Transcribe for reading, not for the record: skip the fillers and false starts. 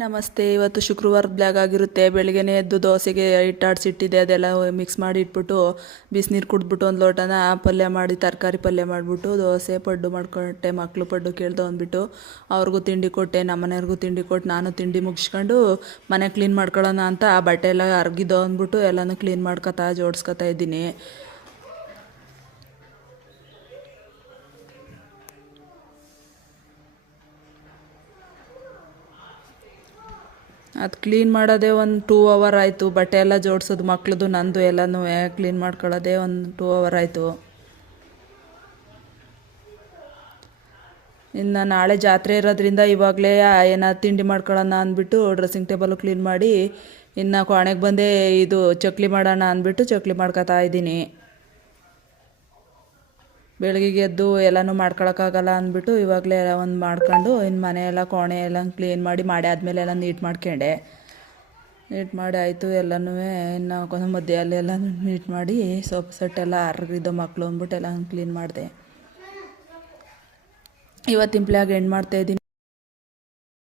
ನಮಸ್ತೆ. ಇವತ್ತು ಶುಕ್ರವಾರದ ಬ್ಲಾಗ್ ಆಗಿರುತ್ತೆ. ಬೆಳಗ್ಗೆನೇ ಎದ್ದು ದೋಸೆಗೆ ಹಿಟ್ಟಾಡ್ಸಿಟ್ಟಿದ್ದೆ, ಅದೆಲ್ಲ ಮಿಕ್ಸ್ ಮಾಡಿ ಇಟ್ಬಿಟ್ಟು ಬಿಸಿನೀರು ಕುಡಿದ್ಬಿಟ್ಟು ಒಂದು ಲೋಟನ ಪಲ್ಯ ಮಾಡಿ ತರಕಾರಿ ಪಲ್ಯ ಮಾಡಿಬಿಟ್ಟು ದೋಸೆ ಪಡ್ಡು ಮಾಡ್ಕೊಟ್ಟೆ. ಮಕ್ಕಳು ಪಡ್ಡು ಕೇಳ್ದು ಅಂದ್ಬಿಟ್ಟು ಅವ್ರಿಗೂ ತಿಂಡಿ ಕೊಟ್ಟೆ, ನಮ್ಮ ಮನೆಯವ್ರಿಗೂ ತಿಂಡಿ ಕೊಟ್ಟು ನಾನು ತಿಂಡಿ ಮುಗಿಸ್ಕೊಂಡು ಮನೆ ಕ್ಲೀನ್ ಮಾಡ್ಕೊಳ್ಳೋಣ ಅಂತ ಬಟ್ಟೆ ಎಲ್ಲ ಹರಗಿದ್ದೋ ಅಂದ್ಬಿಟ್ಟು ಎಲ್ಲನೂ ಕ್ಲೀನ್ ಜೋಡಿಸ್ಕೊತಾ ಇದ್ದೀನಿ. ಅದು ಕ್ಲೀನ್ ಮಾಡೋದೇ ಒಂದು 2 ಅವರ್ ಆಯಿತು. ಬಟ್ಟೆ ಎಲ್ಲ ಜೋಡಿಸೋದು ಮಕ್ಳದ್ದು ನಂದು ಎಲ್ಲನೂ ಕ್ಲೀನ್ ಮಾಡ್ಕೊಳ್ಳೋದೇ ಒಂದು 2 ಅವರ್ ಆಯಿತು. ಇನ್ನು ನಾಳೆ ಜಾತ್ರೆ ಇರೋದ್ರಿಂದ ಇವಾಗಲೇ ಏನಾದ್ರು ತಿಂಡಿ ಮಾಡ್ಕೊಳ್ಳೋಣ ಅಂದ್ಬಿಟ್ಟು ಡ್ರೆಸ್ಸಿಂಗ್ ಟೇಬಲು ಕ್ಲೀನ್ ಮಾಡಿ ಇನ್ನು ಕೋಣೆಗೆ ಬಂದೇ ಇದು ಚಕ್ಲಿ ಮಾಡೋಣ ಅಂದ್ಬಿಟ್ಟು ಚಕ್ಲಿ ಮಾಡ್ಕೊತಾ ಇದ್ದೀನಿ. ಬೆಳಗ್ಗೆ ಎದ್ದು ಎಲ್ಲನೂ ಮಾಡ್ಕೊಳಕ್ಕಾಗಲ್ಲ ಅಂದ್ಬಿಟ್ಟು ಇವಾಗಲೇ ಎಲ್ಲ ಒಂದು ಮಾಡ್ಕೊಂಡು ಇನ್ನು ಮನೆ ಎಲ್ಲ ಕೋಣೆ ಎಲ್ಲ ಕ್ಲೀನ್ ಮಾಡಿ ಆದಮೇಲೆ ಎಲ್ಲ ನೀಟ್ ಮಾಡಿ ಆಯಿತು. ಎಲ್ಲನೂ ಇನ್ನು ಮಧ್ಯೆ ಅಲ್ಲೆಲ್ಲ ನೀಟ್ ಮಾಡಿ ಸೋಪ್ ಸೆಟ್ಟೆಲ್ಲ ಹರಗಿದ್ದು ಮಕ್ಕಳು ಅಂದ್ಬಿಟ್ಟು ಎಲ್ಲ ಕ್ಲೀನ್ ಮಾಡಿದೆ. ಇವತ್ತಿನ ಪ್ಲಾಗ್ ಎಂಡ್ ಮಾಡ್ತಾಯಿದ್ದೀನಿ.